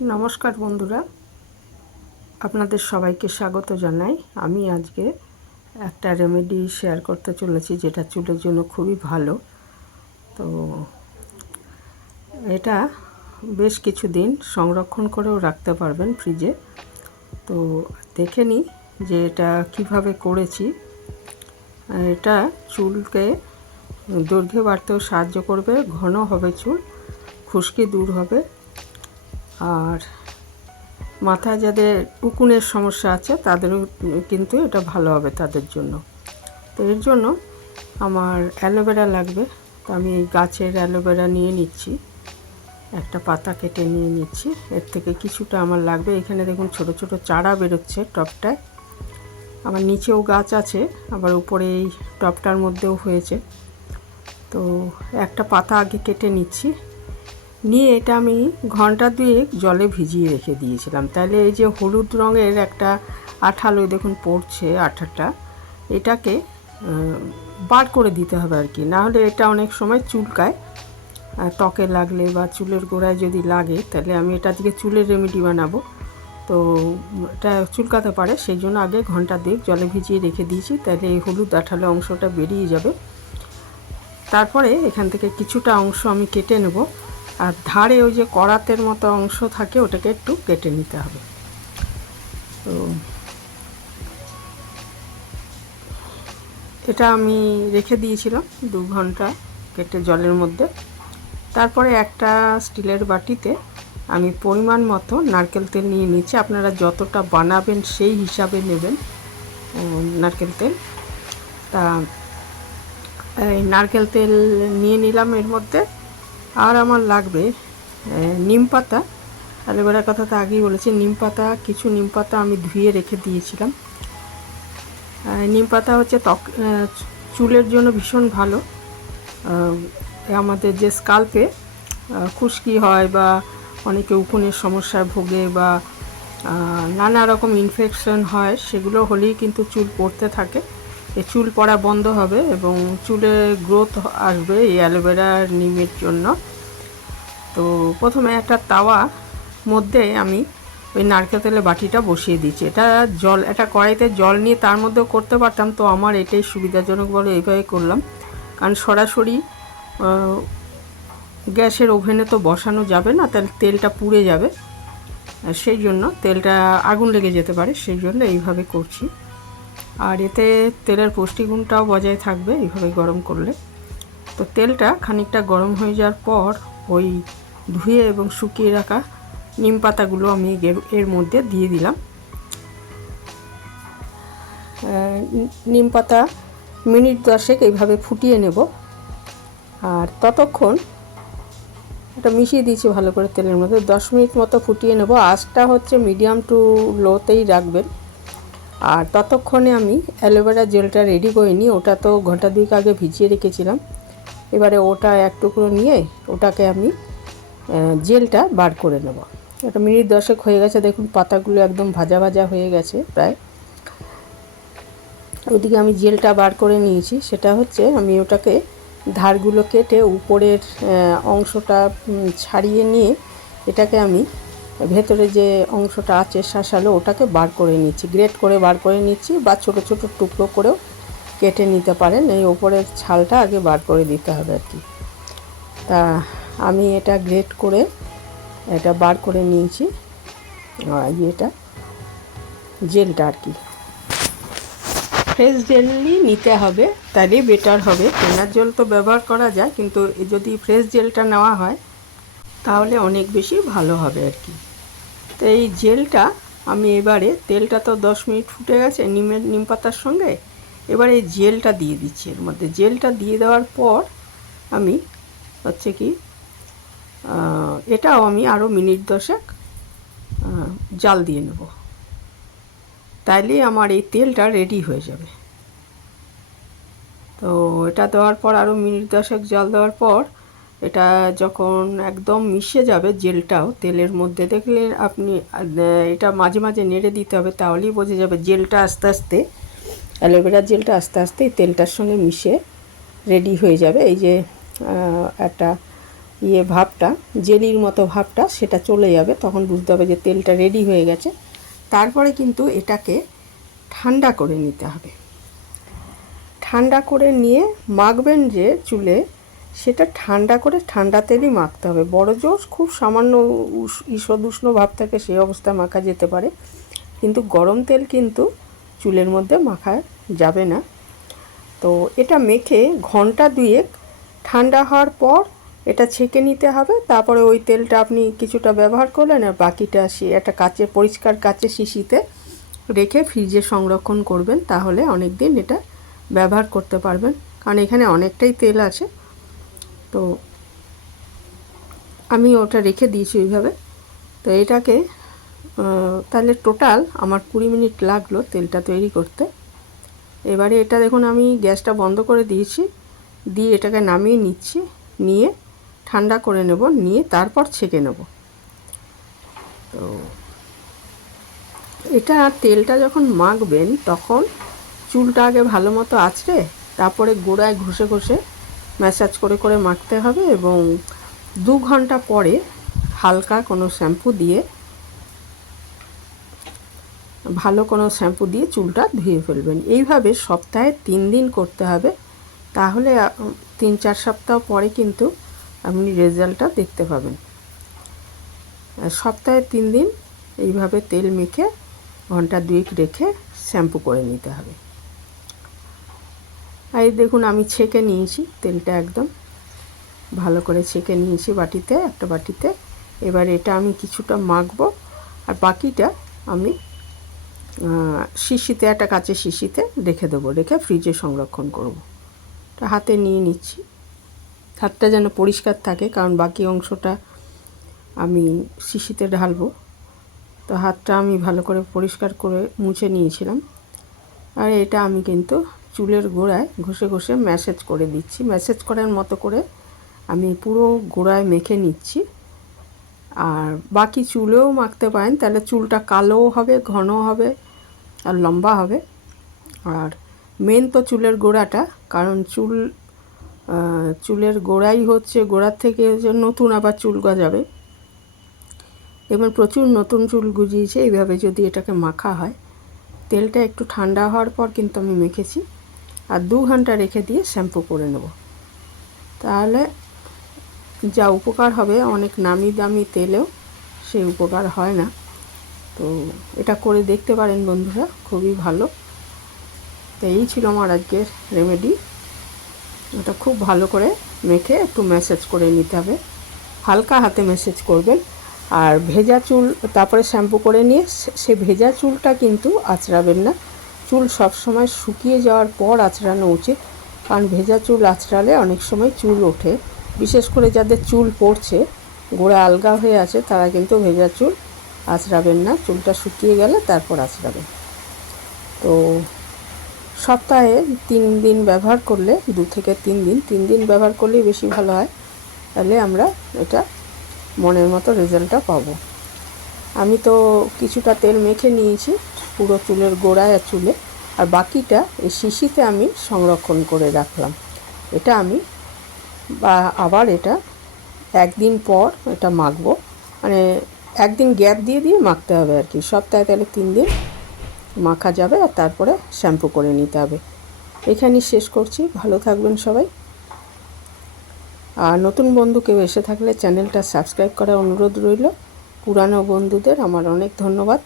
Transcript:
নমস্কার বন্ধুরা, আপনাদের সবাইকে স্বাগত জানাই। আমি আজকে একটা রেমেডি শেয়ার করতে চলেছি যেটা চুলের জন্য খুবই ভালো। তো এটা বেশ কিছুদিন সংরক্ষণ করেও রাখতে পারবেন ফ্রিজে। তো দেখে নিই যে এটা কিভাবে করেছি। এটা চুলকে দৈর্ঘ্যে বাড়তেও সাহায্য করবে, ঘন হবে চুল, খুশকি দূর হবে, আর মাথায় যাদের উকুনের সমস্যা আছে তাদেরও কিন্তু এটা ভালো হবে তাদের জন্য। তো এর জন্য আমার অ্যালোভেরা লাগবে। তো আমি এই গাছের অ্যালোভেরা নিয়ে নিচ্ছি, একটা পাতা কেটে নিয়ে নিচ্ছি। এর থেকে কিছুটা আমার লাগবে। এখানে দেখুন ছোট ছোট চারা বেরোচ্ছে টবটায়। আমার নিচেও গাছ আছে, আবার উপরে এই টবটার মধ্যেও হয়েছে। তো একটা পাতা আগে কেটে নিচ্ছি, নিয়ে এটা আমি ঘন্টা দুয়েক জলে ভিজিয়ে রেখে দিয়েছিলাম। তাহলে এই যে হলুদ রঙের একটা আঠালো দেখুন পড়ছে আঠাটা, এটাকে বার করে দিতে হবে আর কি। নাহলে এটা অনেক সময় চুলকায়, ত্বকে লাগলে বা চুলের গোড়ায় যদি লাগে, তাহলে আমি এটা থেকে চুলের রেমেডি বানাবো। তো এটা চুলকাতে পারে, সেই জন্য আগে ঘন্টা দুয়েক জলে ভিজিয়ে রেখে দিয়েছি। তাহলে এই হলুদ আঠালো অংশটা বেরিয়ে যাবে। তারপরে এখান থেকে কিছুটা অংশ আমি কেটে নেব, আর ধারে ওই যে করাতের মতো অংশ থাকে ওটাকে একটু কেটে নিতে হবে। তো এটা আমি রেখে দিয়েছিলাম 2 ঘন্টা কেটে জলের মধ্যে। তারপরে একটা স্টিলের বাটিতে আমি পরিমাণ মতো নারকেল তেল নিয়ে নিচ্ছি। আপনারা যতটা বানাবেন সেই হিসাবে নেবেন নারকেল তেল। তা এই নারকেল তেল নিয়ে নিলাম এর মধ্যে। আর আমার লাগবে নিম পাতা। অ্যালোভেরার কথা তো আগেই বলেছি। নিম পাতা, কিছু নিম পাতা আমি ধুয়ে রেখে দিয়েছিলাম। নিম পাতা হচ্ছে চুলের জন্য ভীষণ ভালো। আমাদের যে স্কাল্পে খুশকি হয় বা অনেকে উকুনের সমস্যায় ভোগে বা নানা রকম ইনফেকশন হয়, সেগুলো হলেই কিন্তু চুল পড়তে থাকে। এই চুল পড়া বন্ধ হবে এবং চুলে গ্রোথ আসবে এই অ্যালোভেরা নিমের জন্য। তো প্রথমে একটা তাওয়া মধ্যে আমি ওই নারকেল তেলের বাটিটা বসিয়ে দিচ্ছি। এটা একটা কড়াইতে জল নিয়ে তার মধ্যেও করতে পারতাম, তো আমার এটাই সুবিধাজনক বলে এইভাবে করলাম। কারণ সরাসরি গ্যাসের ওভেনে তো বসানো যাবে না, তাহলে তেলটা পুড়ে যাবে, সেই জন্য তেলটা আগুন লেগে যেতে পারে, সেই জন্য এইভাবে করছি। আর এতে তেলের পুষ্টিগুণটাও বজায় থাকবে এইভাবে গরম করলে। তো তেলটা খানিকটা গরম হয়ে যাওয়ার পর ওই ধুয়ে এবং শুকিয়ে রাখা নিম পাতাগুলো আমি এর মধ্যে দিয়ে দিলাম। নিম পাতা মিনিট 10 এইভাবে ফুটিয়ে নেব। আর ততক্ষণ এটা মিশিয়ে দিয়েছি ভালো করে তেলের মধ্যে। 10 মিনিট মতো ফুটিয়ে নেব। আঁচটা হচ্ছে মিডিয়াম টু লোতেই রাখবেন। আর ততক্ষণে আমি অ্যালোভেরা জেলটা রেডি করে নিই। ওটা তো ঘন্টা 2 আগে ভিজিয়ে রেখেছিলাম। এবারে ওটা এক টুকরো নিয়ে ওটাকে আমি জেলটা বার করে নেব। এটা মিনিট 10 হয়ে গেছে, দেখুন পাতাগুলো একদম ভাজা ভাজা হয়ে গেছে প্রায়। ওইদিকে আমি জেলটা বার করে নিয়েছি। সেটা হচ্ছে আমি ওটাকে ধারগুলো কেটে উপরের অংশটা ছাড়িয়ে নিয়ে এটাকে আমি ভেতরে যে অংশটা আছে শাঁসালো ওটাকে বার করে নিচ্ছি, গ্রেট করে বার করে নিচ্ছি, বা ছোট ছোট টুকরো করেও কেটে নিতে পারেন। এই ওপরের ছালটা আগে বার করে দিতে হবে আর কি। তা আমি এটা গ্রেট করে এটা বার করে নিয়েছি, এটা জেলটা আর কি। ফ্রেশ জেলই নিতে হবে, তাহলে বেটার হবে। কেনার জল তো ব্যবহার করা যায়, কিন্তু যদি ফ্রেশ জেলটা নেওয়া হয় তাহলে অনেক বেশি ভালো হবে আর কি। তো এই জেলটা আমি এবারে, তেলটা তো 10 মিনিট ফুটে গেছে নিম পাতার সঙ্গে, এবার এই জেলটা দিয়ে দিচ্ছি এর মধ্যে। জেলটা দিয়ে দেওয়ার পর আমি হচ্ছে কি এটাও আমি আরও মিনিট 10 জাল দিয়ে নেব, তাইলে আমার এই তেলটা রেডি হয়ে যাবে। তো এটা দেওয়ার পর আরও মিনিট 10 জাল দেওয়ার পর এটা যখন একদম মিশে যাবে জেলটাও তেলের মধ্যে, দেখলে আপনি এটা মাঝে মাঝে নেড়ে দিতে হবে, তাহলেই বোঝা যাবে জেলটা আস্তে আস্তে, অ্যালোভেরা জেলটা আস্তে আস্তে তেলটার সঙ্গে মিশে রেডি হয়ে যাবে। এই যে একটা ভাবটা, জেলির মতো ভাবটা, সেটা চলে যাবে। তখন বুঝতে হবে যে তেলটা রেডি হয়ে গেছে। তারপরে কিন্তু এটাকে ঠান্ডা করে নিতে হবে। ঠান্ডা করে নিয়ে মাখবেন যে চুলে, সেটা ঠান্ডা করে ঠান্ডা তেলই মাখতে হবে। বড় জোর খুব সামান্য ঈষদ উষ্ণ ভাব থাকে, সেই অবস্থায় মাখা যেতে পারে, কিন্তু গরম তেল কিন্তু চুলের মধ্যে মাখা যাবে না। তো এটা মেখে ঘন্টা দুয়েক ঠান্ডা হওয়ার পর এটা ছেঁকে নিতে হবে। তারপরে ওই তেলটা আপনি কিছুটা ব্যবহার করলেন, আর বাকিটা একটা পরিষ্কার কাচের শিশিতে রেখে ফ্রিজে সংরক্ষণ করবেন। তাহলে অনেক দিন এটা ব্যবহার করতে পারবেন, কারণ এখানে অনেকটাই তেল আছে। তো আমি ওটা রেখে দিয়েছি ওইভাবে। তো এটাকে তাহলে টোটাল আমার 20 মিনিট লাগলো তেলটা তৈরি করতে। এবারে এটা দেখুন আমি গ্যাসটা বন্ধ করে দিয়েছি, দিয়ে এটাকে নামিয়ে নিচ্ছি, নিয়ে ঠান্ডা করে নেব, নিয়ে তারপর ছেঁকে নেব। তো এটা তেলটা যখন মাখবেন তখন চুলটা আগে ভালো মতো আঁচড়ে তারপরে গোড়ায় ঘষে ঘষে ম্যাসাজ করে করে মাখতে হবে, এবং 2 ঘন্টা পরে হালকা কোনো শ্যাম্পু দিয়ে, ভালো কোনো শ্যাম্পু দিয়ে চুলটা ধুয়ে ফেলবেন। এইভাবে সপ্তাহে 3 দিন করতে হবে। তাহলে 3-4 সপ্তাহ পরে কিন্তু আপনি রেজাল্টটা দেখতে পাবেন। সপ্তাহে 3 দিন এইভাবে তেল মেখে ঘন্টা 2 রেখে শ্যাম্পু করে নিতে হবে। এই দেখুন আমি ছেঁকে নিয়েছি তেলটা, একদম ভালো করে ছেঁকে নিয়েছি বাটিতে, একটা বাটিতে। এবার এটা আমি কিছুটা মাখবো, আর বাকিটা আমি শিশিতে, একটা কাচের শিশিতে রেখে দেবো, রেখে ফ্রিজে সংরক্ষণ করব। এটা হাতে নিয়ে নিচ্ছি, হাতটা যেন পরিষ্কার থাকে, কারণ বাকি অংশটা আমি শিশিতে ঢালবো। তো হাতটা আমি ভালো করে পরিষ্কার করে মুছে নিয়েছিলাম। আর এটা আমি কিন্তু চুলের গোড়ায় ঘষে ঘষে ম্যাসাজ করে দিচ্ছি। ম্যাসাজ করার মতো করে আমি পুরো গোড়ায় মেখে নিচ্ছি। আর বাকি চুলেও মাখতে পারেন, তাহলে চুলটা কালোও হবে, ঘন হবে, আর লম্বা হবে। আর মেন তো চুলের গোড়াটা, কারণ চুলের গোড়াই হচ্ছে, গোড়ার থেকে হচ্ছে নতুন আবার চুল গজাবে। এবার প্রচুর নতুন চুল গজিয়েছে। এইভাবে যদি এটাকে মাখা হয়, তেলটা একটু ঠান্ডা হওয়ার পর কিন্তু আমি মেখেছি, আর 2 ঘন্টা রেখে দিয়ে শ্যাম্পু করে নেব। তাহলে যা উপকার হবে, অনেক নামি দামি তেলেও সেই উপকার হয় না। তো এটা করে দেখতে পারেন বন্ধুরা, খুবই ভালো। তো এই ছিল আমার আজকের রেমেডি। এটা খুব ভালো করে মেখে একটু ম্যাসাজ করে নিতে হবে, হালকা হাতে ম্যাসাজ করবেন। আর ভেজা চুল তারপরে শ্যাম্পু করে নিয়ে সে ভেজা চুলটা কিন্তু আঁচড়াবেন না। চুল সব সময় শুকিয়ে যাওয়ার পর আঁচড়ানো উচিত, কারণ ভেজা চুল আঁচড়ালে অনেক সময় চুল ওঠে। বিশেষ করে যাদের চুল পড়ছে, গোড়া আলগা হয়ে আছে, তারা কিন্তু ভেজা চুল আঁচড়াবেন না। চুলটা শুকিয়ে গেলে তারপর আঁচড়াবেন। তো সপ্তাহে 3 দিন ব্যবহার করলে, 2 থেকে 3 দিন ব্যবহার করলেই বেশি ভালো হয়। তাহলে আমরা এটা মনের মতো রেজাল্টটা পাবো। আমি তো কিছুটা তেল মেখে নিয়েছি পুরো চুলের গোড়ায় আর চুলে, আর বাকিটা এই শিশিতে আমি সংরক্ষণ করে রাখলাম। এটা আমি আবার এটা 1 দিন পর এটা মাখবো, মানে 1 দিন গ্যাপ দিয়ে দিয়ে মাখতে হবে আর কি। সপ্তাহে তাহলে 3 দিন মাখা যাবে, আর তারপরে শ্যাম্পু করে নিতে হবে। এখানেই শেষ করছি। ভালো থাকবেন সবাই। আর নতুন বন্ধু কেউ এসে থাকলে চ্যানেলটা সাবস্ক্রাইব করার অনুরোধ রইল। পুরানো বন্ধুদের আমার অনেক ধন্যবাদ।